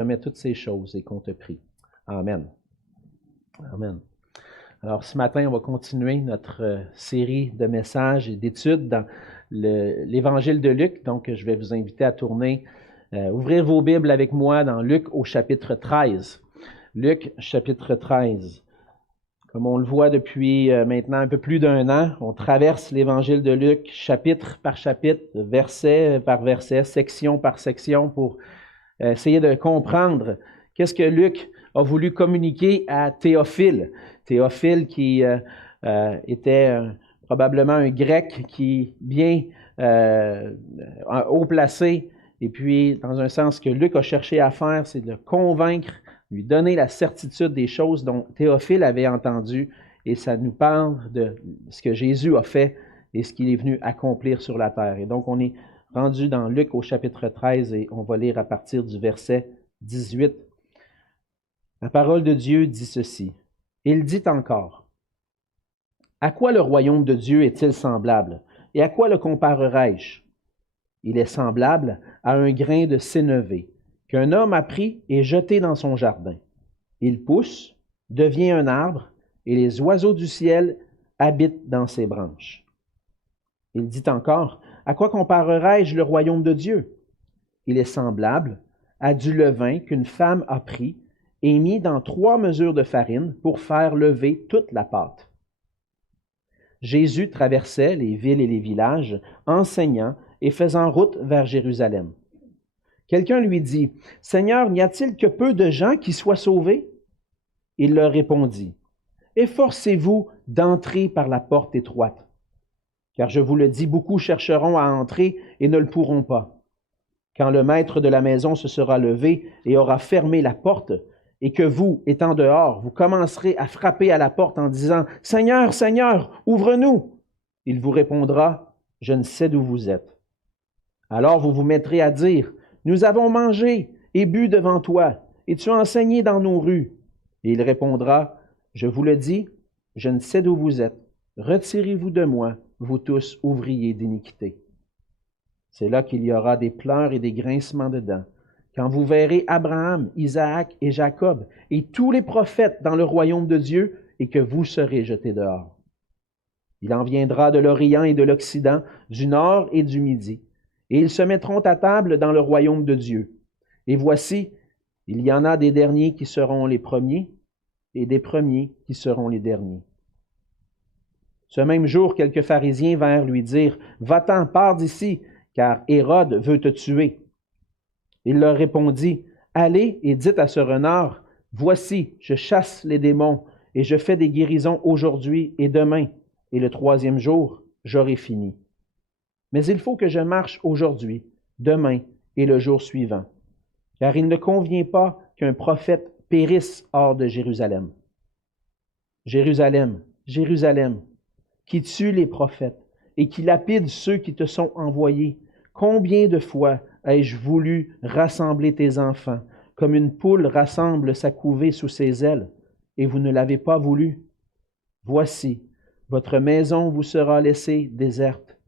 remets toutes ces choses et qu'on te prie. Amen. Amen. Alors, ce matin, on va continuer notre série de messages et d'études dans l'Évangile de Luc. Donc, je vais vous inviter à tourner, ouvrir vos Bibles avec moi dans Luc au chapitre 13. Luc, chapitre 13. Comme on le voit depuis maintenant un peu plus d'un an, on traverse l'Évangile de Luc chapitre par chapitre, verset par verset, section par section pour essayer de comprendre qu'est-ce que Luc a voulu communiquer à Théophile. Théophile qui était probablement un Grec qui bien haut placé, et puis dans un sens que Luc a cherché à faire, c'est de le convaincre, lui donner la certitude des choses dont Théophile avait entendu, et ça nous parle de ce que Jésus a fait et ce qu'il est venu accomplir sur la terre. Et donc on est rendu dans Luc au chapitre 13 et on va lire à partir du verset 18. La parole de Dieu dit ceci. Il dit encore, « À quoi le royaume de Dieu est-il semblable? Et à quoi le comparerai-je? Il est semblable à un grain de sénévé qu'un homme a pris et jeté dans son jardin. Il pousse, devient un arbre, et les oiseaux du ciel habitent dans ses branches. » Il dit encore, « À quoi comparerai-je le royaume de Dieu? Il est semblable à du levain qu'une femme a pris et mis dans 3 mesures de farine pour faire lever toute la pâte. » Jésus traversait les villes et les villages, enseignant et faisant route vers Jérusalem. Quelqu'un lui dit, « Seigneur, n'y a-t-il que peu de gens qui soient sauvés? » Il leur répondit, « Efforcez-vous d'entrer par la porte étroite. Car je vous le dis, beaucoup chercheront à entrer et ne le pourront pas. Quand le maître de la maison se sera levé et aura fermé la porte, et que vous, étant dehors, vous commencerez à frapper à la porte en disant, « Seigneur, Seigneur, ouvre-nous !» Il vous répondra, « Je ne sais d'où vous êtes. » Alors vous vous mettrez à dire, « Nous avons mangé et bu devant toi, et tu as enseigné dans nos rues. » Et il répondra, « Je vous le dis, je ne sais d'où vous êtes. Retirez-vous de moi, vous tous ouvriers d'iniquité. » C'est là qu'il y aura des pleurs et des grincements de dents, quand vous verrez Abraham, Isaac et Jacob et tous les prophètes dans le royaume de Dieu et que vous serez jetés dehors. Il en viendra de l'Orient et de l'Occident, du Nord et du Midi, et ils se mettront à table dans le royaume de Dieu. Et voici, il y en a des derniers qui seront les premiers et des premiers qui seront les derniers. Ce même jour, quelques pharisiens vinrent lui dire, « Va-t'en, pars d'ici, car Hérode veut te tuer. » Il leur répondit, « Allez et dites à ce renard, voici, je chasse les démons et je fais des guérisons aujourd'hui et demain, et le 3e jour, j'aurai fini. Mais il faut que je marche aujourd'hui, demain et le jour suivant, car il ne convient pas qu'un prophète périsse hors de Jérusalem. Jérusalem, Jérusalem, qui tue les prophètes et qui lapide ceux qui te sont envoyés, combien de fois ai-je voulu rassembler tes enfants, comme une poule rassemble sa couvée sous ses ailes, et vous ne l'avez pas voulu? Voici, votre maison vous sera laissée déserte,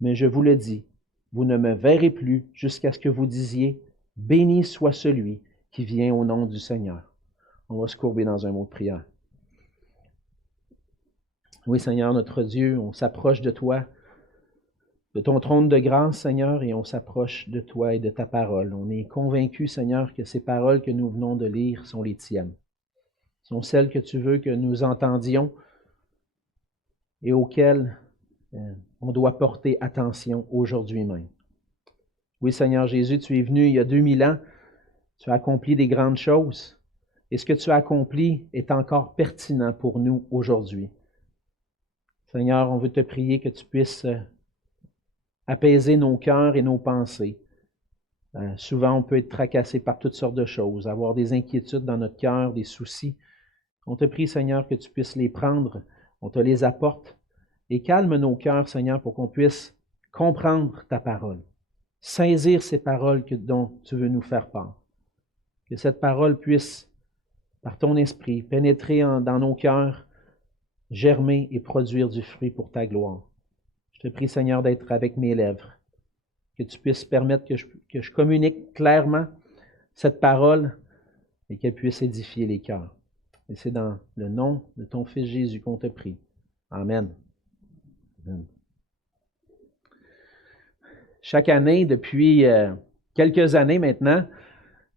mais je vous le dis, vous ne me verrez plus jusqu'à ce que vous disiez, « Béni soit celui qui vient au nom du Seigneur. » On va se courber dans un mot de prière. Oui, Seigneur, notre Dieu, on s'approche de toi, de ton trône de grâce, Seigneur, et on s'approche de toi et de ta parole. On est convaincu, Seigneur, que ces paroles que nous venons de lire sont les tiennes, sont celles que tu veux que nous entendions et auxquelles on doit porter attention aujourd'hui même. Oui, Seigneur Jésus, tu es venu il y a 2000 ans, tu as accompli des grandes choses, et ce que tu as accompli est encore pertinent pour nous aujourd'hui. Seigneur, on veut te prier que tu puisses apaiser nos cœurs et nos pensées. Souvent, on peut être tracassé par toutes sortes de choses, avoir des inquiétudes dans notre cœur, des soucis. On te prie, Seigneur, que tu puisses les prendre, on te les apporte, et calme nos cœurs, Seigneur, pour qu'on puisse comprendre ta parole, saisir ces paroles dont tu veux nous faire part. Que cette parole puisse, par ton esprit, pénétrer dans nos cœurs, germer et produire du fruit pour ta gloire. Je te prie, Seigneur, d'être avec mes lèvres, que tu puisses permettre que je communique clairement cette parole et qu'elle puisse édifier les cœurs. Et c'est dans le nom de ton Fils Jésus qu'on te prie. Amen. Amen. Chaque année, depuis quelques années maintenant,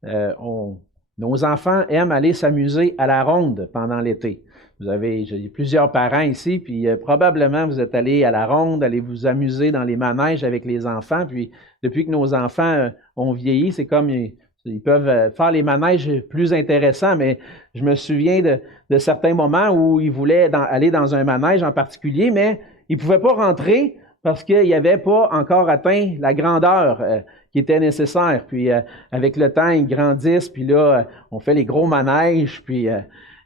nos enfants aiment aller s'amuser à la ronde pendant l'été. J'ai plusieurs parents ici, puis probablement vous êtes allés à la ronde, allez vous amuser dans les manèges avec les enfants. Puis depuis que nos enfants ont vieilli, c'est comme ils peuvent faire les manèges plus intéressants, mais je me souviens de certains moments où ils voulaient aller dans un manège en particulier, mais ils ne pouvaient pas rentrer parce qu'ils n'avaient pas encore atteint la grandeur qui était nécessaire. Puis avec le temps, ils grandissent, puis là, on fait les gros manèges, puis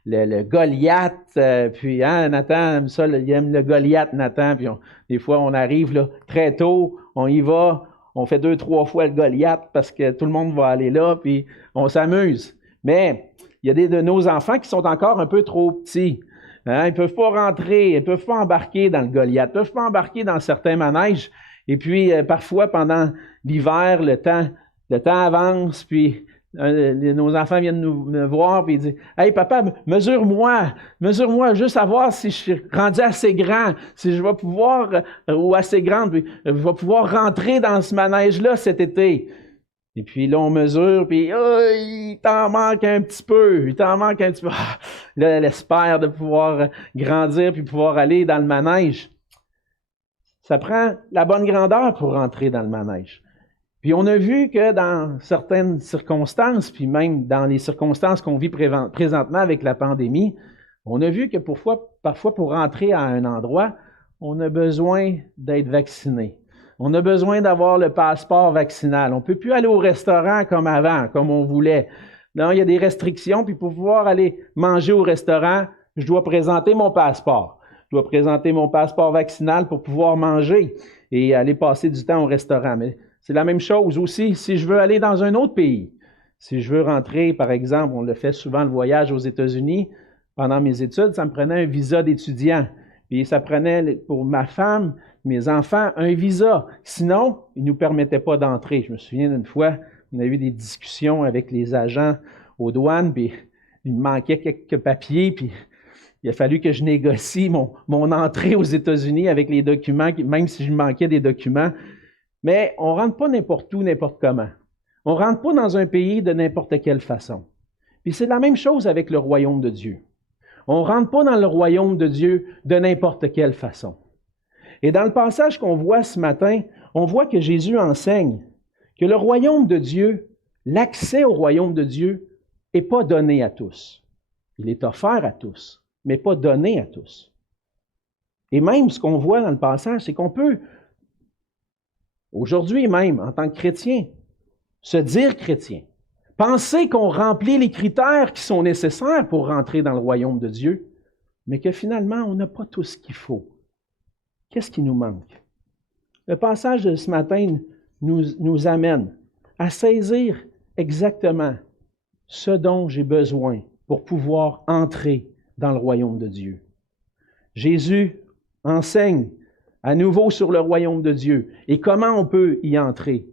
le Goliath, puis Nathan aime ça, il aime le Goliath, Nathan, puis des fois, on arrive là, très tôt, on y va, on fait 2-3 fois le Goliath parce que tout le monde va aller là, puis on s'amuse. Mais il y a des de nos enfants qui sont encore un peu trop petits. Ils ne peuvent pas rentrer, ils ne peuvent pas embarquer dans le Goliath, ils ne peuvent pas embarquer dans certains manèges. Et puis, parfois, pendant l'hiver, le temps avance, puis nos enfants viennent me voir, puis ils disent « Hey, papa, mesure-moi, juste à voir si je suis rendu assez grand, si je vais pouvoir, ou assez grande, puis je vais pouvoir rentrer dans ce manège-là cet été. » Et puis là, on mesure, puis il t'en manque un petit peu. Là, elle espère de pouvoir grandir puis pouvoir aller dans le manège. Ça prend la bonne grandeur pour rentrer dans le manège. Puis on a vu que dans certaines circonstances, puis même dans les circonstances qu'on vit présentement avec la pandémie, on a vu que parfois pour rentrer à un endroit, on a besoin d'être vacciné. On a besoin d'avoir le passeport vaccinal. On ne peut plus aller au restaurant comme avant, comme on voulait. Non, il y a des restrictions, puis pour pouvoir aller manger au restaurant, je dois présenter mon passeport. Je dois présenter mon passeport vaccinal pour pouvoir manger et aller passer du temps au restaurant. Mais c'est la même chose aussi si je veux aller dans un autre pays. Si je veux rentrer, par exemple, on le fait souvent le voyage aux États-Unis, pendant mes études, ça me prenait un visa d'étudiant. Puis ça prenait pour ma femme, mes enfants, un visa. Sinon, ils ne nous permettaient pas d'entrer. Je me souviens d'une fois, on a eu des discussions avec les agents aux douanes, puis il me manquait quelques papiers, puis il a fallu que je négocie mon entrée aux États-Unis avec les documents, même si je manquais des documents. Mais on ne rentre pas n'importe où, n'importe comment. On ne rentre pas dans un pays de n'importe quelle façon. Puis c'est la même chose avec le royaume de Dieu. On ne rentre pas dans le royaume de Dieu de n'importe quelle façon. Et dans le passage qu'on voit ce matin, on voit que Jésus enseigne que le royaume de Dieu, l'accès au royaume de Dieu n'est pas donné à tous. Il est offert à tous, mais pas donné à tous. Et même ce qu'on voit dans le passage, c'est qu'on peut, aujourd'hui même, en tant que chrétien, se dire chrétien, penser qu'on remplit les critères qui sont nécessaires pour rentrer dans le royaume de Dieu, mais que finalement, on n'a pas tout ce qu'il faut. Qu'est-ce qui nous manque? Le passage de ce matin nous amène à saisir exactement ce dont j'ai besoin pour pouvoir entrer dans le royaume de Dieu. Jésus enseigne à nouveau sur le royaume de Dieu et comment on peut y entrer.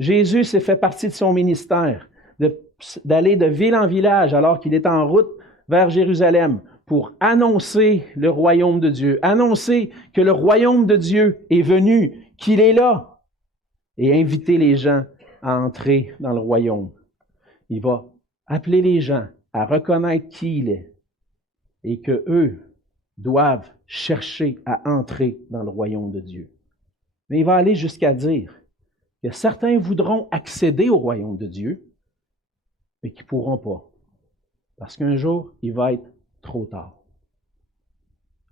Jésus s'est fait partie de son ministère, d'aller de ville en village alors qu'il est en route vers Jérusalem pour annoncer le royaume de Dieu, annoncer que le royaume de Dieu est venu, qu'il est là, et inviter les gens à entrer dans le royaume. Il va appeler les gens à reconnaître qui il est et qu'eux doivent chercher à entrer dans le royaume de Dieu. Mais il va aller jusqu'à dire que certains voudront accéder au royaume de Dieu, mais qui ne pourront pas. Parce qu'un jour, il va être trop tard.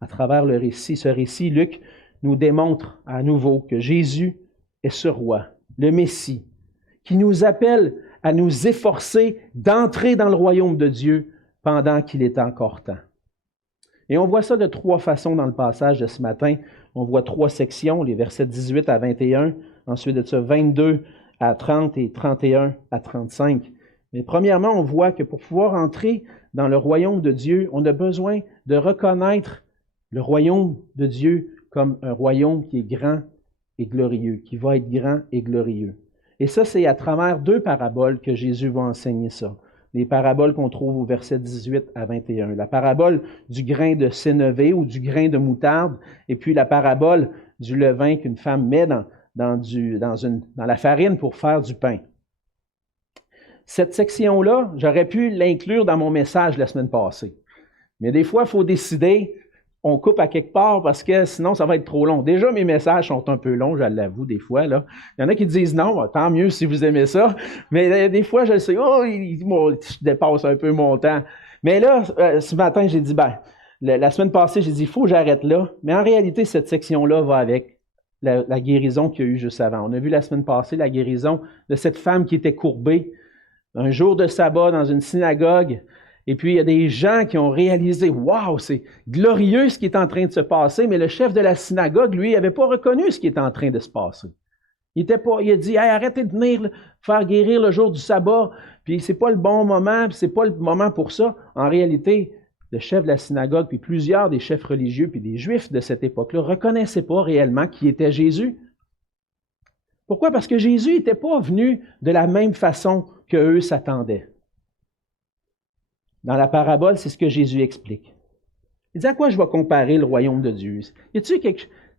À travers ce récit, Luc nous démontre à nouveau que Jésus est ce roi, le Messie, qui nous appelle à nous efforcer d'entrer dans le royaume de Dieu pendant qu'il est encore temps. Et on voit ça de 3 façons dans le passage de ce matin. On voit 3 sections, les versets 18 à 21, ensuite de ça 22 à 30 et 31 à 35. Mais premièrement, on voit que pour pouvoir entrer dans le royaume de Dieu, on a besoin de reconnaître le royaume de Dieu comme un royaume qui est grand et glorieux, qui va être grand et glorieux. Et ça, c'est à travers 2 paraboles que Jésus va enseigner ça. Les paraboles qu'on trouve au verset 18 à 21. La parabole du grain de sénévé ou du grain de moutarde, et puis la parabole du levain qu'une femme met dans la farine pour faire du pain. Cette section-là, j'aurais pu l'inclure dans mon message la semaine passée. Mais des fois, il faut décider, on coupe à quelque part parce que sinon, ça va être trop long. Déjà, mes messages sont un peu longs, je l'avoue, des fois. Là. Il y en a qui disent non, tant mieux si vous aimez ça. Mais des fois, je le sais, je dépasse un peu mon temps. Mais là, ce matin, j'ai dit, la semaine passée, j'ai dit, il faut que j'arrête là. Mais en réalité, cette section-là va avec la guérison qu'il y a eu juste avant. On a vu la semaine passée la guérison de cette femme qui était courbée un jour de sabbat dans une synagogue. Et puis, il y a des gens qui ont réalisé, waouh, c'est glorieux ce qui est en train de se passer, mais le chef de la synagogue, lui, n'avait pas reconnu ce qui est en train de se passer. Il a dit, hey, arrêtez de venir faire guérir le jour du sabbat, puis c'est pas le bon moment, puis c'est pas le moment pour ça. En réalité, le chef de la synagogue, puis plusieurs des chefs religieux, puis des Juifs de cette époque-là, ne reconnaissaient pas réellement qui était Jésus. Pourquoi? Parce que Jésus n'était pas venu de la même façon qu'eux s'attendaient. Dans la parabole, c'est ce que Jésus explique. Il dit, à quoi je vais comparer le royaume de Dieu?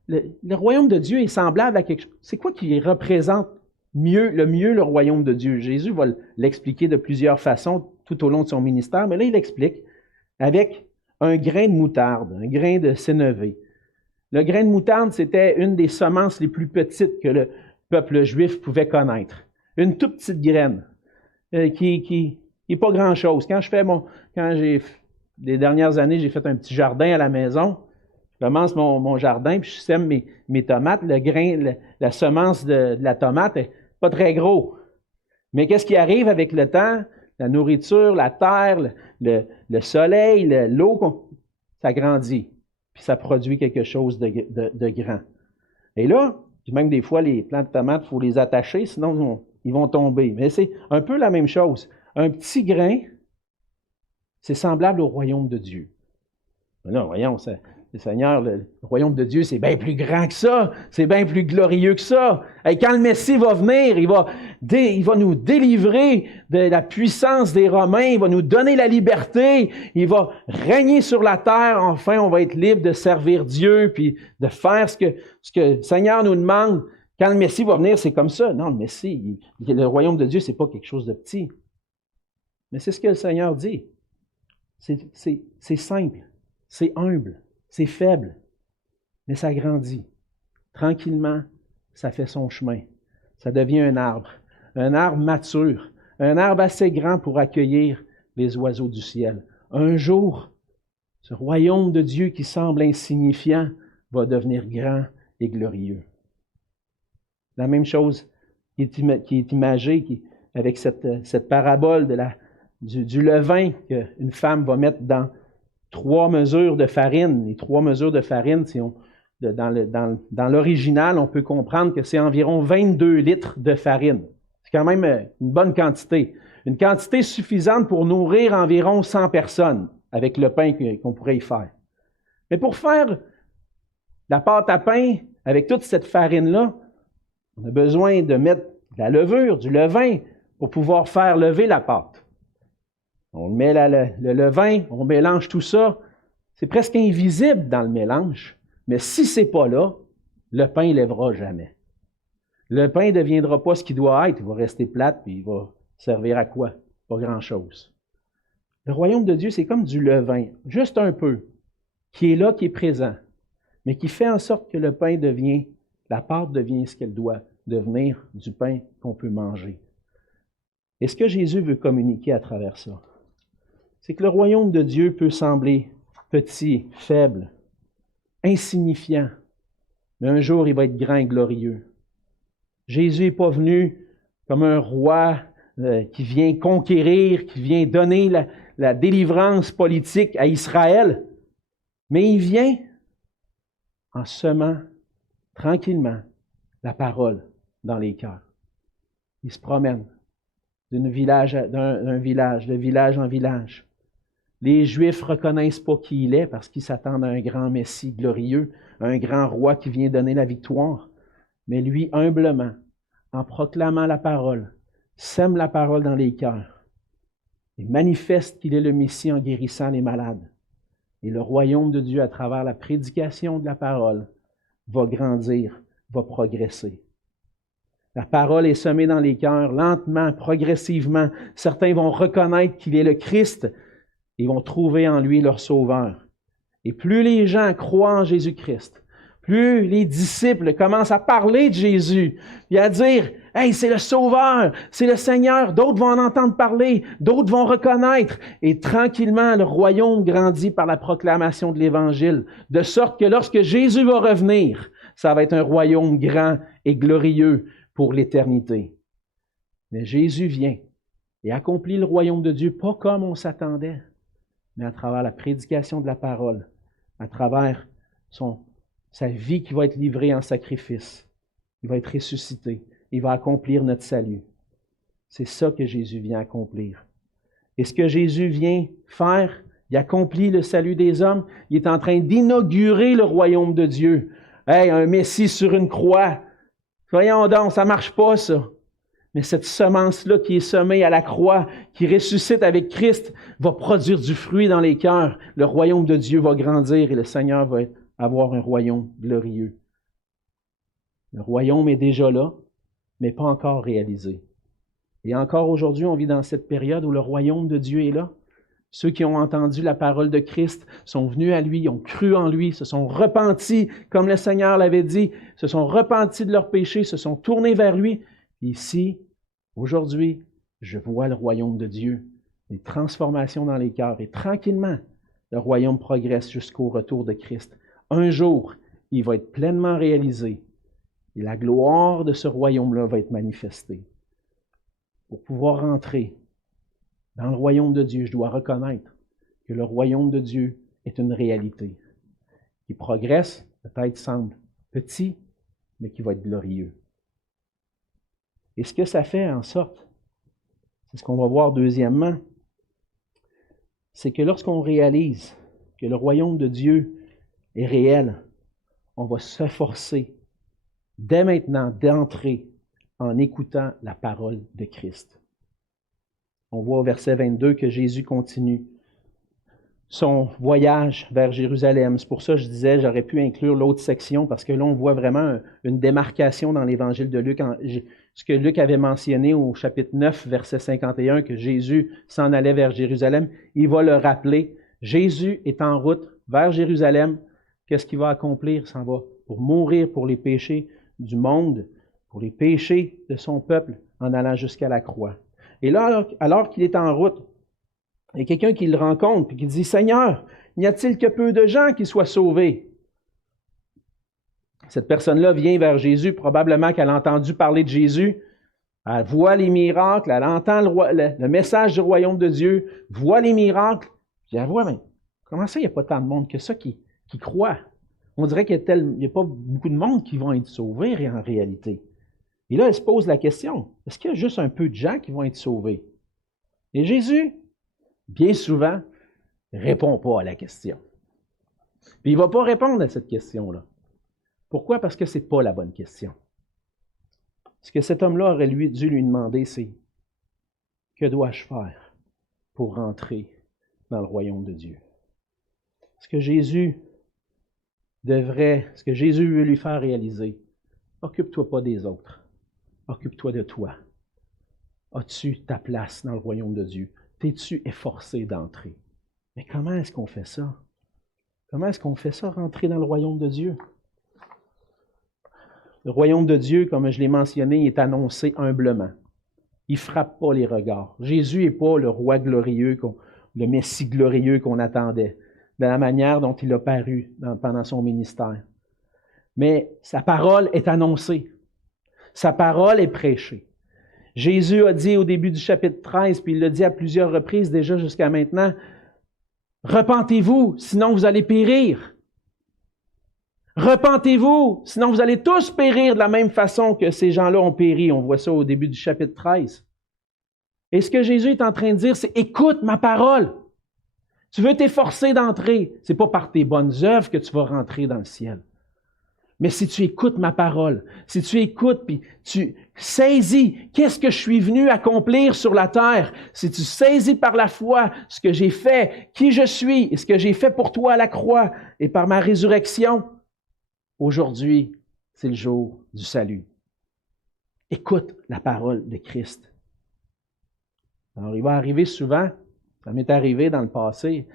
Le royaume de Dieu est semblable à quelque chose. C'est quoi qui représente le mieux le royaume de Dieu? Jésus va l'expliquer de plusieurs façons tout au long de son ministère, mais là, il l'explique avec un grain de moutarde, un grain de sénévé. Le grain de moutarde, c'était une des semences les plus petites que le peuple juif pouvait connaître. Une toute petite graine qui n'est pas grand-chose. Les dernières années, j'ai fait un petit jardin à la maison. Je commence mon jardin, puis je sème mes tomates. Le grain, la semence de la tomate n'est pas très gros. Mais qu'est-ce qui arrive avec le temps? La nourriture, la terre, le soleil, l'eau, ça grandit. Puis ça produit quelque chose de grand. Et là, puis même des fois, les plants de tomates, il faut les attacher, sinon ils vont tomber. Mais c'est un peu la même chose. Un petit grain, c'est semblable au royaume de Dieu. Mais là, voyons, le Seigneur, le royaume de Dieu, c'est bien plus grand que ça, c'est bien plus glorieux que ça. Et quand le Messie va venir, il va nous délivrer de la puissance des Romains, il va nous donner la liberté, il va régner sur la terre. Enfin, on va être libre de servir Dieu, puis de faire ce que le Seigneur nous demande. Quand le Messie va venir, c'est comme ça. Non, le Messie, le royaume de Dieu, c'est pas quelque chose de petit. Mais c'est ce que le Seigneur dit. C'est simple, c'est humble, c'est faible, mais ça grandit. Tranquillement, ça fait son chemin. Ça devient un arbre mature, un arbre assez grand pour accueillir les oiseaux du ciel. Un jour, ce royaume de Dieu qui semble insignifiant va devenir grand et glorieux. La même chose qui est imagée avec cette parabole du levain qu'une femme va mettre dans 3 mesures de farine. Les 3 mesures de farine, dans l'original, on peut comprendre que c'est environ 22 litres de farine. C'est quand même une bonne quantité. Une quantité suffisante pour nourrir environ 100 personnes avec le pain qu'on pourrait y faire. Mais pour faire la pâte à pain avec toute cette farine-là, on a besoin de mettre de la levure, du levain, pour pouvoir faire lever la pâte. On met le levain, on mélange tout ça. C'est presque invisible dans le mélange. Mais si ce n'est pas là, le pain ne lèvera jamais. Le pain ne deviendra pas ce qu'il doit être. Il va rester plate, puis il va servir à quoi? Pas grand-chose. Le royaume de Dieu, c'est comme du levain, juste un peu, qui est là, qui est présent, mais qui fait en sorte que la pâte devient ce qu'elle doit devenir, du pain qu'on peut manger. Et ce que Jésus veut communiquer à travers ça, c'est que le royaume de Dieu peut sembler petit, faible, insignifiant, mais un jour, il va être grand et glorieux. Jésus n'est pas venu comme un roi qui vient conquérir, qui vient donner la délivrance politique à Israël, mais il vient en semant tranquillement la parole dans les cœurs. Il se promène d'un village de village en village. Les Juifs ne reconnaissent pas qui il est parce qu'ils s'attendent à un grand Messie glorieux, un grand roi qui vient donner la victoire. Mais lui, humblement, en proclamant la parole, sème la parole dans les cœurs et manifeste qu'il est le Messie en guérissant les malades. Et le royaume de Dieu, à travers la prédication de la parole, va grandir, va progresser. La parole est semée dans les cœurs, lentement, progressivement. Certains vont reconnaître qu'il est le Christ et vont trouver en lui leur sauveur. Et plus les gens croient en Jésus-Christ, plus les disciples commencent à parler de Jésus et à dire « Hey, c'est le Sauveur, c'est le Seigneur », d'autres vont en entendre parler, d'autres vont reconnaître. Et tranquillement, le royaume grandit par la proclamation de l'Évangile, de sorte que lorsque Jésus va revenir, ça va être un royaume grand et glorieux pour l'éternité. Mais Jésus vient et accomplit le royaume de Dieu, pas comme on s'attendait, mais à travers la prédication de la parole, à travers sa vie qui va être livrée en sacrifice. Il va être ressuscité. Il va accomplir notre salut. C'est ça que Jésus vient accomplir. Et ce que Jésus vient faire, il accomplit le salut des hommes. Il est en train d'inaugurer le royaume de Dieu. Hey, un Messie sur une croix. Voyons donc, ça ne marche pas, ça. Mais cette semence-là qui est semée à la croix, qui ressuscite avec Christ, va produire du fruit dans les cœurs. Le royaume de Dieu va grandir et le Seigneur va avoir un royaume glorieux. Le royaume est déjà là, mais pas encore réalisé. Et encore aujourd'hui, on vit dans cette période où le royaume de Dieu est là. Ceux qui ont entendu la parole de Christ sont venus à lui, ont cru en lui, se sont repentis, comme le Seigneur l'avait dit, se sont repentis de leurs péchés, se sont tournés vers lui. Ici, aujourd'hui, je vois le royaume de Dieu, des transformations dans les cœurs. Et tranquillement, le royaume progresse jusqu'au retour de Christ. Un jour, il va être pleinement réalisé. Et la gloire de ce royaume-là va être manifestée. Pour pouvoir rentrer dans le royaume de Dieu, je dois reconnaître que le royaume de Dieu est une réalité. Qui progresse, peut-être semble petit, mais qui va être glorieux. Et ce que ça fait en sorte, c'est ce qu'on va voir deuxièmement, c'est que lorsqu'on réalise que le royaume de Dieu est réel, on va s'efforcer dès maintenant d'entrer en écoutant la parole de Christ. On voit au verset 22 que Jésus continue son voyage vers Jérusalem. C'est pour ça que je disais, j'aurais pu inclure l'autre section, parce que là, on voit vraiment une démarcation dans l'Évangile de Luc. Ce que Luc avait mentionné au chapitre 9, verset 51, que Jésus s'en allait vers Jérusalem, il va le rappeler. Jésus est en route vers Jérusalem. Qu'est-ce qu'il va accomplir? Il s'en va pour mourir pour les péchés du monde, pour les péchés de son peuple, en allant jusqu'à la croix. Et là, alors qu'il est en route, il y a quelqu'un qui le rencontre et qui dit « Seigneur, n'y a-t-il que peu de gens qui soient sauvés? » Cette personne-là vient vers Jésus, probablement qu'elle a entendu parler de Jésus. Elle voit les miracles, elle entend le message du royaume de Dieu, voit les miracles. Puis elle voit, mais comment ça, il n'y a pas tant de monde que ça qui croit? On dirait qu'il n'y a pas beaucoup de monde qui vont être sauvés en réalité. Et là, elle se pose la question, est-ce qu'il y a juste un peu de gens qui vont être sauvés? Et Jésus, bien souvent, ne répond pas à la question. Puis il ne va pas répondre à cette question-là. Pourquoi? Parce que ce n'est pas la bonne question. Ce que cet homme-là aurait dû lui demander, c'est « Que dois-je faire pour rentrer dans le royaume de Dieu? » Ce que Jésus veut lui faire réaliser, occupe-toi pas des autres, occupe-toi de toi. As-tu ta place dans le royaume de Dieu? T'es-tu efforcé d'entrer? Mais comment est-ce qu'on fait ça? Comment est-ce qu'on fait ça, rentrer dans le royaume de Dieu? Le royaume de Dieu, comme je l'ai mentionné, est annoncé humblement. Il ne frappe pas les regards. Jésus n'est pas le roi glorieux, le Messie glorieux qu'on attendait, de la manière dont il a paru pendant son ministère. Mais sa parole est annoncée. Sa parole est prêchée. Jésus a dit au début du chapitre 13, puis il l'a dit à plusieurs reprises déjà jusqu'à maintenant, « Repentez-vous, sinon vous allez périr. Repentez-vous, sinon vous allez tous périr de la même façon que ces gens-là ont péri. » On voit ça au début du chapitre 13. Et ce que Jésus est en train de dire, c'est « Écoute ma parole. Tu veux t'efforcer d'entrer. Ce n'est pas par tes bonnes œuvres que tu vas rentrer dans le ciel. Mais si tu écoutes ma parole, si tu écoutes puis tu saisis qu'est-ce que je suis venu accomplir sur la terre, si tu saisis par la foi ce que j'ai fait, qui je suis et ce que j'ai fait pour toi à la croix et par ma résurrection, aujourd'hui, c'est le jour du salut. Écoute la parole de Christ. Alors, il va arriver souvent, ça m'est arrivé dans le passé,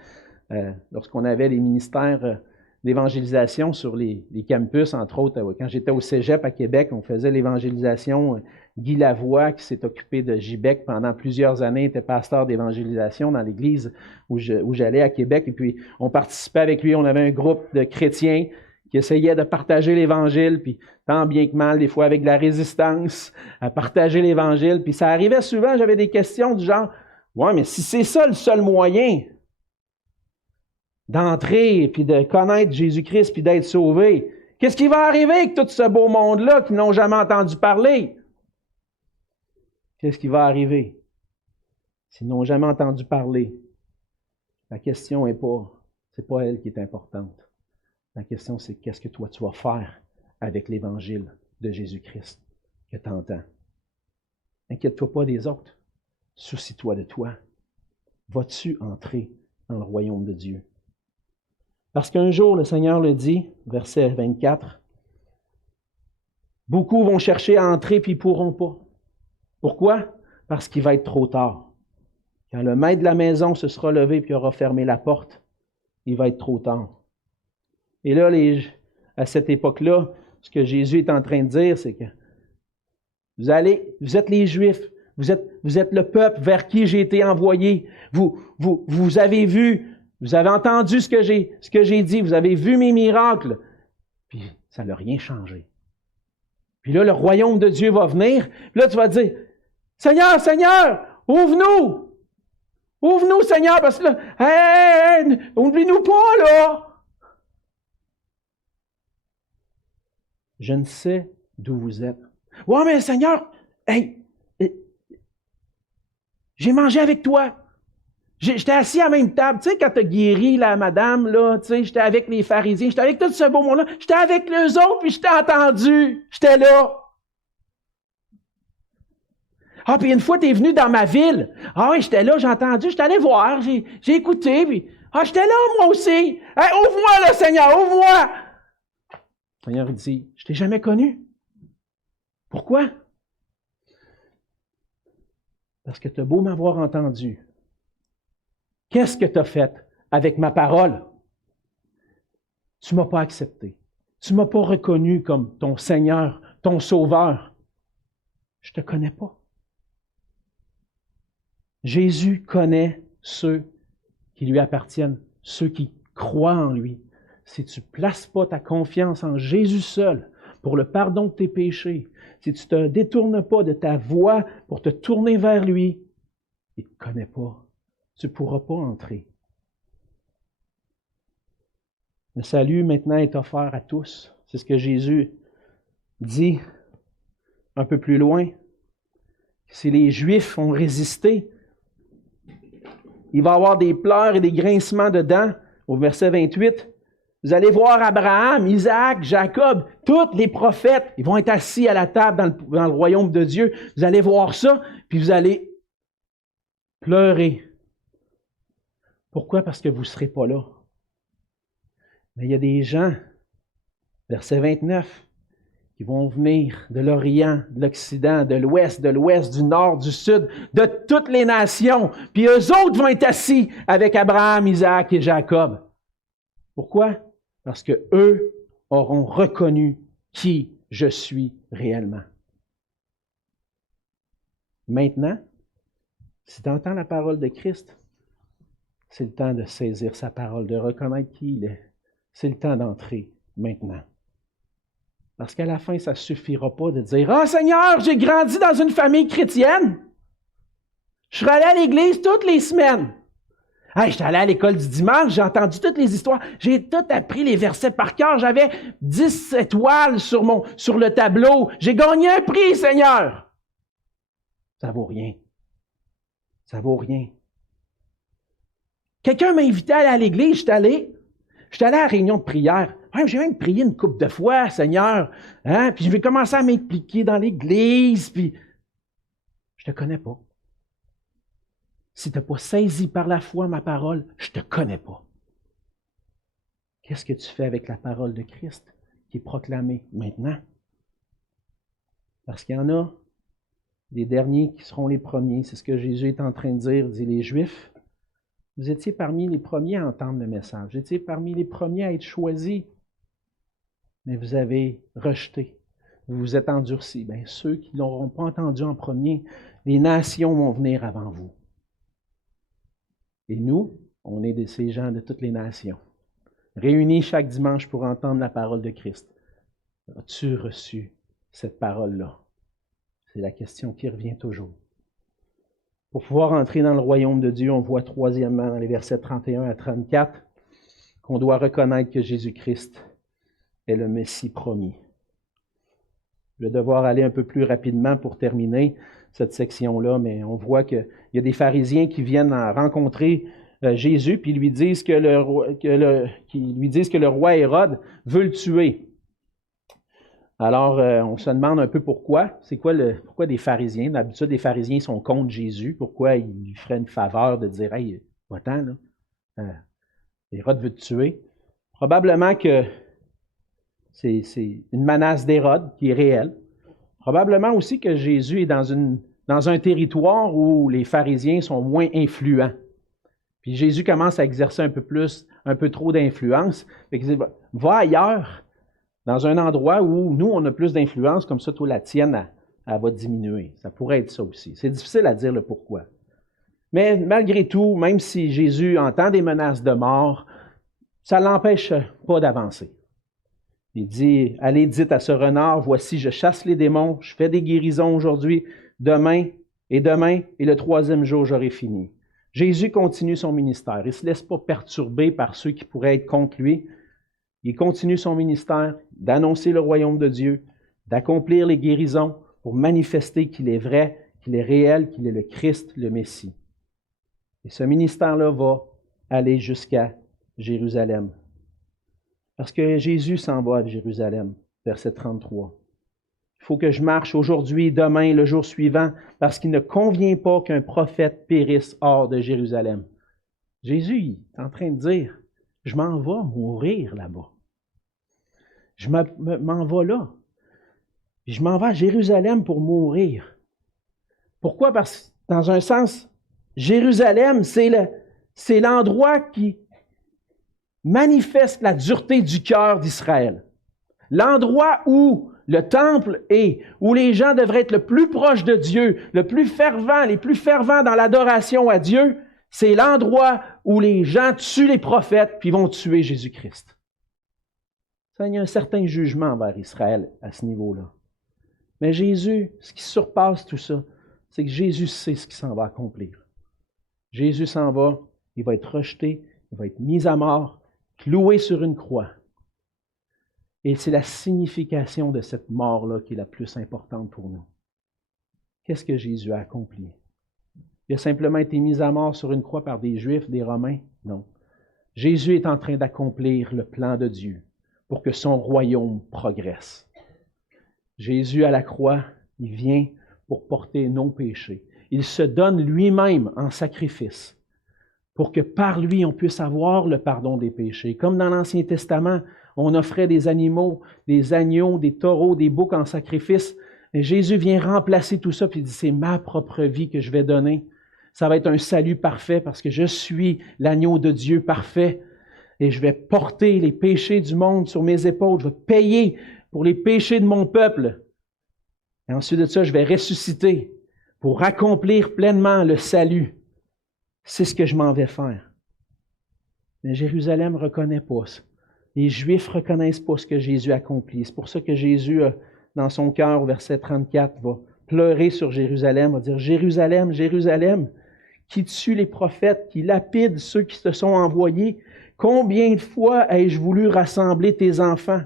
lorsqu'on avait les ministères d'évangélisation sur les campus, entre autres. Quand j'étais au Cégep à Québec, on faisait l'évangélisation. Guy Lavoie, qui s'est occupé de Gibec pendant plusieurs années, était pasteur d'évangélisation dans l'église où j'allais à Québec. Et puis, on participait avec lui. On avait un groupe de chrétiens qui essayaient de partager l'Évangile, puis tant bien que mal, des fois avec de la résistance, à partager l'Évangile. Puis ça arrivait souvent, j'avais des questions du genre, « Ouais, mais si c'est ça le seul moyen d'entrer, puis de connaître Jésus-Christ, puis d'être sauvé, qu'est-ce qui va arriver avec tout ce beau monde-là qui n'ont jamais entendu parler? » Qu'est-ce qui va arriver s'ils n'ont jamais entendu parler? La question c'est pas elle qui est importante. La question, c'est qu'est-ce que toi, tu vas faire avec l'Évangile de Jésus-Christ que tu entends? Inquiète-toi pas des autres. Soucie-toi de toi. Vas-tu entrer dans le royaume de Dieu? Parce qu'un jour, le Seigneur le dit, verset 24, « Beaucoup vont chercher à entrer puis ils ne pourront pas. » Pourquoi? Parce qu'il va être trop tard. Quand le maître de la maison se sera levé puis aura fermé la porte, il va être trop tard. Et là, à cette époque-là, ce que Jésus est en train de dire, c'est que vous êtes les Juifs, vous êtes le peuple vers qui j'ai été envoyé. Vous avez vu, vous avez entendu ce que j'ai dit, vous avez vu mes miracles, puis ça n'a rien changé. Puis là, le royaume de Dieu va venir, puis là, tu vas dire, « Seigneur, Seigneur, ouvre-nous! Ouvre-nous, Seigneur, parce que là, hey, oublie-nous pas, là! » Je ne sais d'où vous êtes. « Ouais, mais Seigneur, hey, j'ai mangé avec toi. J'étais assis à la même table. Tu sais, quand tu as guéri la madame, là, tu sais, j'étais avec les pharisiens, j'étais avec tout ce beau monde-là, j'étais avec les autres, puis je t'ai entendu. J'étais là. Ah, puis une fois, tu es venu dans ma ville. Ah oui, j'étais là, j'ai entendu, j'étais allé voir, j'ai écouté, puis ah, j'étais là, moi aussi. Hey, ouvre-moi, là, Seigneur, ouvre-moi. Le Seigneur dit, je t'ai jamais connu. Pourquoi? Parce que tu as beau m'avoir entendu. Qu'est-ce que tu as fait avec ma parole? Tu ne m'as pas accepté. Tu ne m'as pas reconnu comme ton Seigneur, ton Sauveur. Je ne te connais pas. Jésus connaît ceux qui lui appartiennent, ceux qui croient en lui. Si tu ne places pas ta confiance en Jésus seul pour le pardon de tes péchés, si tu ne te détournes pas de ta voie pour te tourner vers lui, il ne te connaît pas. Tu ne pourras pas entrer. Le salut maintenant est offert à tous. C'est ce que Jésus dit un peu plus loin. Si les Juifs ont résisté, il va y avoir des pleurs et des grincements de dents. Au verset 28, vous allez voir Abraham, Isaac, Jacob, tous les prophètes, ils vont être assis à la table dans le royaume de Dieu. Vous allez voir ça, puis vous allez pleurer. Pourquoi? Parce que vous ne serez pas là. Mais il y a des gens, verset 29, qui vont venir de l'Orient, de l'Occident, de l'Ouest, du Nord, du Sud, de toutes les nations. Puis eux autres vont être assis avec Abraham, Isaac et Jacob. Pourquoi? Parce que eux auront reconnu qui je suis réellement. Maintenant, si tu entends la parole de Christ, c'est le temps de saisir sa parole, de reconnaître qui il est. C'est le temps d'entrer maintenant. Parce qu'à la fin, ça ne suffira pas de dire « Ah, Seigneur, j'ai grandi dans une famille chrétienne. Je suis allé à l'église toutes les semaines. Hey, j'étais allé à l'école du dimanche, j'ai entendu toutes les histoires. J'ai tout appris les versets par cœur. J'avais 10 étoiles sur le tableau. J'ai gagné un prix, Seigneur. » Ça vaut rien. Ça vaut rien. Quelqu'un m'a invité à aller à l'église, j'étais allé à la réunion de prière. Ouais, j'ai même prié une couple de fois, Seigneur. Hein? Puis je vais commencer à m'impliquer dans l'Église. Puis je te connais pas. Si tu n'as pas saisi par la foi ma parole, je te connais pas. Qu'est-ce que tu fais avec la parole de Christ qui est proclamée maintenant? Parce qu'il y en a des derniers qui seront les premiers. C'est ce que Jésus est en train de dire, dit les Juifs. Vous étiez parmi les premiers à entendre le message. Vous étiez parmi les premiers à être choisis. Mais vous avez rejeté. Vous vous êtes endurcis. Bien, ceux qui ne l'auront pas entendu en premier, les nations vont venir avant vous. Et nous, on est ces gens de toutes les nations, réunis chaque dimanche pour entendre la parole de Christ. As-tu reçu cette parole-là? C'est la question qui revient toujours. Pour pouvoir entrer dans le royaume de Dieu, on voit troisièmement dans les versets 31 à 34 qu'on doit reconnaître que Jésus-Christ est le Messie promis. Je vais devoir aller un peu plus rapidement pour terminer cette section-là, mais on voit qu'il y a des pharisiens qui viennent rencontrer Jésus, puis lui disent que le roi Hérode veut le tuer. Alors, on se demande un peu pourquoi. C'est pourquoi des pharisiens? D'habitude, les pharisiens sont contre Jésus. Pourquoi ils lui feraient une faveur de dire « Hey, va-t'en, là. Hérode veut te tuer. » Probablement que c'est une menace d'Hérode qui est réelle. Probablement aussi que Jésus est dans un territoire où les pharisiens sont moins influents. Puis Jésus commence à exercer un peu trop d'influence. Il dit, va ailleurs, dans un endroit où nous, on a plus d'influence, comme ça, toi, la tienne, elle va diminuer. Ça pourrait être ça aussi. C'est difficile à dire le pourquoi. Mais malgré tout, même si Jésus entend des menaces de mort, ça ne l'empêche pas d'avancer. Il dit, allez, dites à ce renard, voici, je chasse les démons, je fais des guérisons aujourd'hui, demain, et le troisième jour, j'aurai fini. Jésus continue son ministère. Il ne se laisse pas perturber par ceux qui pourraient être contre lui. Il continue son ministère d'annoncer le royaume de Dieu, d'accomplir les guérisons pour manifester qu'il est vrai, qu'il est réel, qu'il est le Christ, le Messie. Et ce ministère-là va aller jusqu'à Jérusalem. Parce que Jésus s'en va à Jérusalem, verset 33. Il faut que je marche aujourd'hui, demain, le jour suivant, parce qu'il ne convient pas qu'un prophète périsse hors de Jérusalem. Jésus il est en train de dire, je m'en vais mourir là-bas. Je m'en vais là. Je m'en vais à Jérusalem pour mourir. Pourquoi? Parce que, dans un sens, Jérusalem, c'est l'endroit qui manifeste la dureté du cœur d'Israël. L'endroit où le temple est, où les gens devraient être le plus proches de Dieu, les plus fervents dans l'adoration à Dieu, c'est l'endroit où les gens tuent les prophètes puis vont tuer Jésus-Christ. Il y a un certain jugement envers Israël à ce niveau-là. Mais Jésus, ce qui surpasse tout ça, c'est que Jésus sait ce qu'il s'en va accomplir. Jésus s'en va, il va être rejeté, il va être mis à mort, cloué sur une croix. Et c'est la signification de cette mort-là qui est la plus importante pour nous. Qu'est-ce que Jésus a accompli? Il a simplement été mis à mort sur une croix par des Juifs, des Romains? Non. Jésus est en train d'accomplir le plan de Dieu pour que son royaume progresse. Jésus à la croix, il vient pour porter nos péchés. Il se donne lui-même en sacrifice pour que par lui, on puisse avoir le pardon des péchés. Comme dans l'Ancien Testament, on offrait des animaux, des agneaux, des taureaux, des boucs en sacrifice. Et Jésus vient remplacer tout ça, puis il dit, c'est ma propre vie que je vais donner. Ça va être un salut parfait parce que je suis l'agneau de Dieu parfait. Et je vais porter les péchés du monde sur mes épaules. Je vais payer pour les péchés de mon peuple. Et ensuite de ça, je vais ressusciter pour accomplir pleinement le salut. C'est ce que je m'en vais faire. Mais Jérusalem ne reconnaît pas ça. Les Juifs ne reconnaissent pas ce que Jésus accomplit. C'est pour ça que Jésus, dans son cœur, au verset 34, va pleurer sur Jérusalem, va dire « Jérusalem, Jérusalem, qui tue les prophètes, qui lapide ceux qui te sont envoyés. Combien de fois ai-je voulu rassembler tes enfants,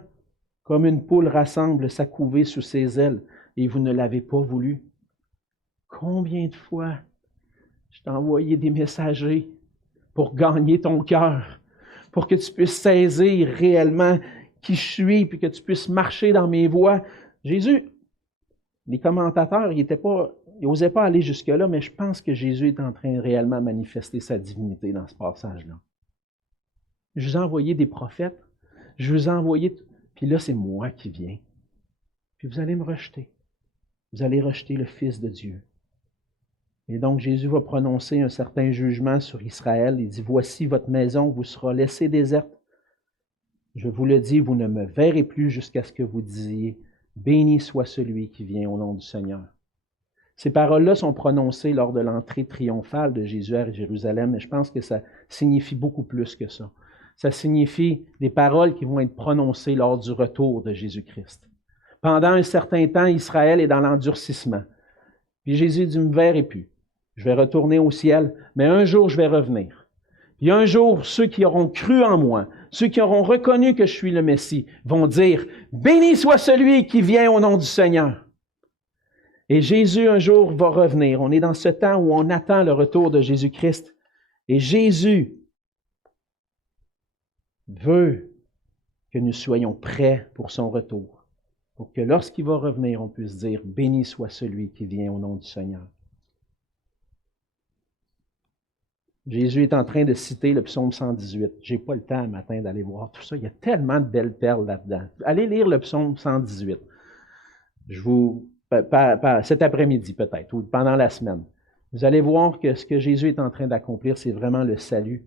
comme une poule rassemble sa couvée sous ses ailes, et vous ne l'avez pas voulu? Combien de fois je t'ai envoyé des messagers pour gagner ton cœur, pour que tu puisses saisir réellement qui je suis, puis que tu puisses marcher dans mes voies. Jésus, les commentateurs, ils n'osaient pas aller jusque-là, mais je pense que Jésus est en train de réellement manifester sa divinité dans ce passage-là. Je vous ai envoyé des prophètes, je vous ai envoyé, puis là, c'est moi qui viens. Puis vous allez me rejeter. Vous allez rejeter le Fils de Dieu. Et donc, Jésus va prononcer un certain jugement sur Israël. Il dit, « Voici votre maison vous sera laissée déserte. Je vous le dis, vous ne me verrez plus jusqu'à ce que vous disiez, béni soit celui qui vient au nom du Seigneur. » Ces paroles-là sont prononcées lors de l'entrée triomphale de Jésus à Jérusalem, mais je pense que ça signifie beaucoup plus que ça. Ça signifie des paroles qui vont être prononcées lors du retour de Jésus-Christ. Pendant un certain temps, Israël est dans l'endurcissement. Puis Jésus dit, « Ne me verrez plus. Je vais retourner au ciel, mais un jour, je vais revenir. Puis un jour, ceux qui auront cru en moi, ceux qui auront reconnu que je suis le Messie, vont dire, « Béni soit celui qui vient au nom du Seigneur. » Et Jésus, un jour, va revenir. On est dans ce temps où on attend le retour de Jésus-Christ. Et Jésus veut que nous soyons prêts pour son retour, pour que lorsqu'il va revenir, on puisse dire, « Béni soit celui qui vient au nom du Seigneur. » Jésus est en train de citer le psaume 118. Je n'ai pas le temps un matin d'aller voir tout ça. Il y a tellement de belles perles là-dedans. Allez lire le psaume 118. Cet après-midi peut-être, ou pendant la semaine. Vous allez voir que ce que Jésus est en train d'accomplir, c'est vraiment le salut.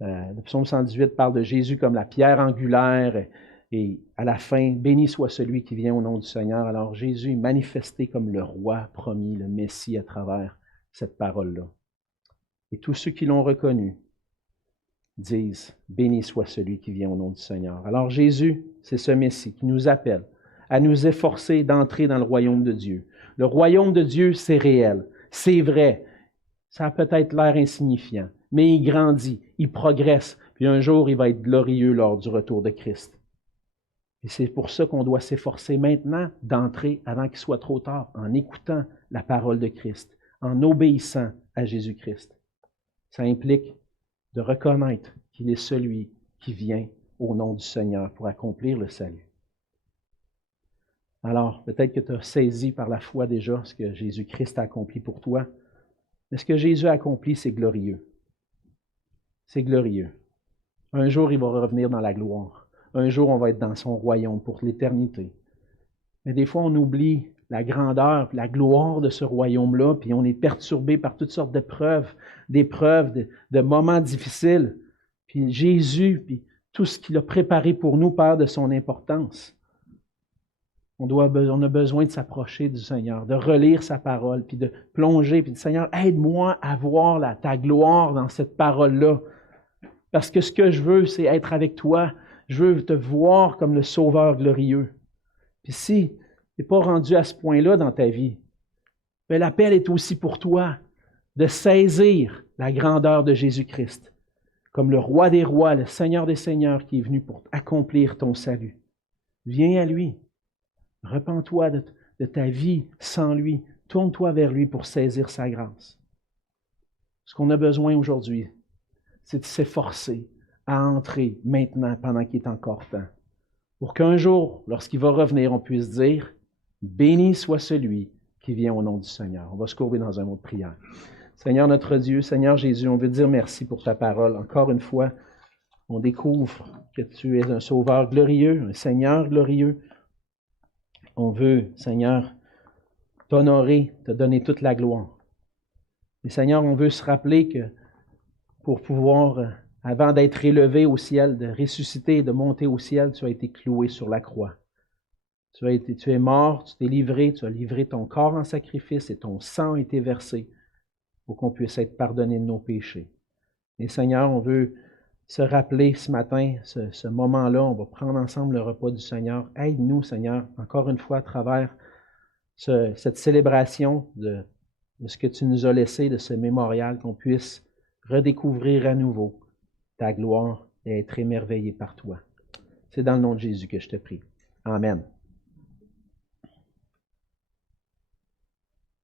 Le psaume 118 parle de Jésus comme la pierre angulaire et à la fin, béni soit celui qui vient au nom du Seigneur. Alors Jésus est manifesté comme le roi promis, le Messie à travers cette parole-là. Et tous ceux qui l'ont reconnu disent, béni soit celui qui vient au nom du Seigneur. Alors Jésus, c'est ce Messie qui nous appelle à nous efforcer d'entrer dans le royaume de Dieu. Le royaume de Dieu, c'est réel, c'est vrai. Ça a peut-être l'air insignifiant, mais il grandit, il progresse, puis un jour, il va être glorieux lors du retour de Christ. Et c'est pour ça qu'on doit s'efforcer maintenant d'entrer avant qu'il soit trop tard, en écoutant la parole de Christ, en obéissant à Jésus-Christ. Ça implique de reconnaître qu'il est celui qui vient au nom du Seigneur pour accomplir le salut. Alors, peut-être que tu as saisi par la foi déjà ce que Jésus-Christ a accompli pour toi, mais ce que Jésus a accompli, c'est glorieux. C'est glorieux. Un jour, il va revenir dans la gloire. Un jour, on va être dans son royaume pour l'éternité. Mais des fois, on oublie la grandeur, la gloire de ce royaume-là, puis on est perturbé par toutes sortes d'épreuves, de moments difficiles. Puis Jésus, puis tout ce qu'il a préparé pour nous perd de son importance. On a besoin de s'approcher du Seigneur, de relire sa parole, puis de plonger, puis de Seigneur, aide-moi à voir ta gloire dans cette parole-là. Parce que ce que je veux, c'est être avec toi. Je veux te voir comme le Sauveur glorieux. Puis si tu n'es pas rendu à ce point-là dans ta vie, bien, l'appel est aussi pour toi de saisir la grandeur de Jésus-Christ comme le Roi des rois, le Seigneur des seigneurs qui est venu pour accomplir ton salut. Viens à lui. Repens-toi de ta vie sans lui. Tourne-toi vers lui pour saisir sa grâce. Ce qu'on a besoin aujourd'hui, c'est de s'efforcer à entrer maintenant pendant qu'il est encore temps. Pour qu'un jour, lorsqu'il va revenir, on puisse dire « Béni soit celui qui vient au nom du Seigneur ». On va se courber dans un mot de prière. Seigneur notre Dieu, Seigneur Jésus, on veut te dire merci pour ta parole. Encore une fois, on découvre que tu es un Sauveur glorieux, un Seigneur glorieux. On veut, Seigneur, t'honorer, te donner toute la gloire. Et Seigneur, on veut se rappeler que pour pouvoir, avant d'être élevé au ciel, de ressusciter et de monter au ciel, tu as été cloué sur la croix. Tu es mort, tu t'es livré, tu as livré ton corps en sacrifice et ton sang a été versé pour qu'on puisse être pardonné de nos péchés. Et Seigneur, on veut se rappeler ce matin, ce moment-là, on va prendre ensemble le repas du Seigneur. Aide-nous, Seigneur, encore une fois, à travers cette célébration de ce que tu nous as laissé, de ce mémorial, qu'on puisse redécouvrir à nouveau ta gloire et être émerveillé par toi. C'est dans le nom de Jésus que je te prie. Amen.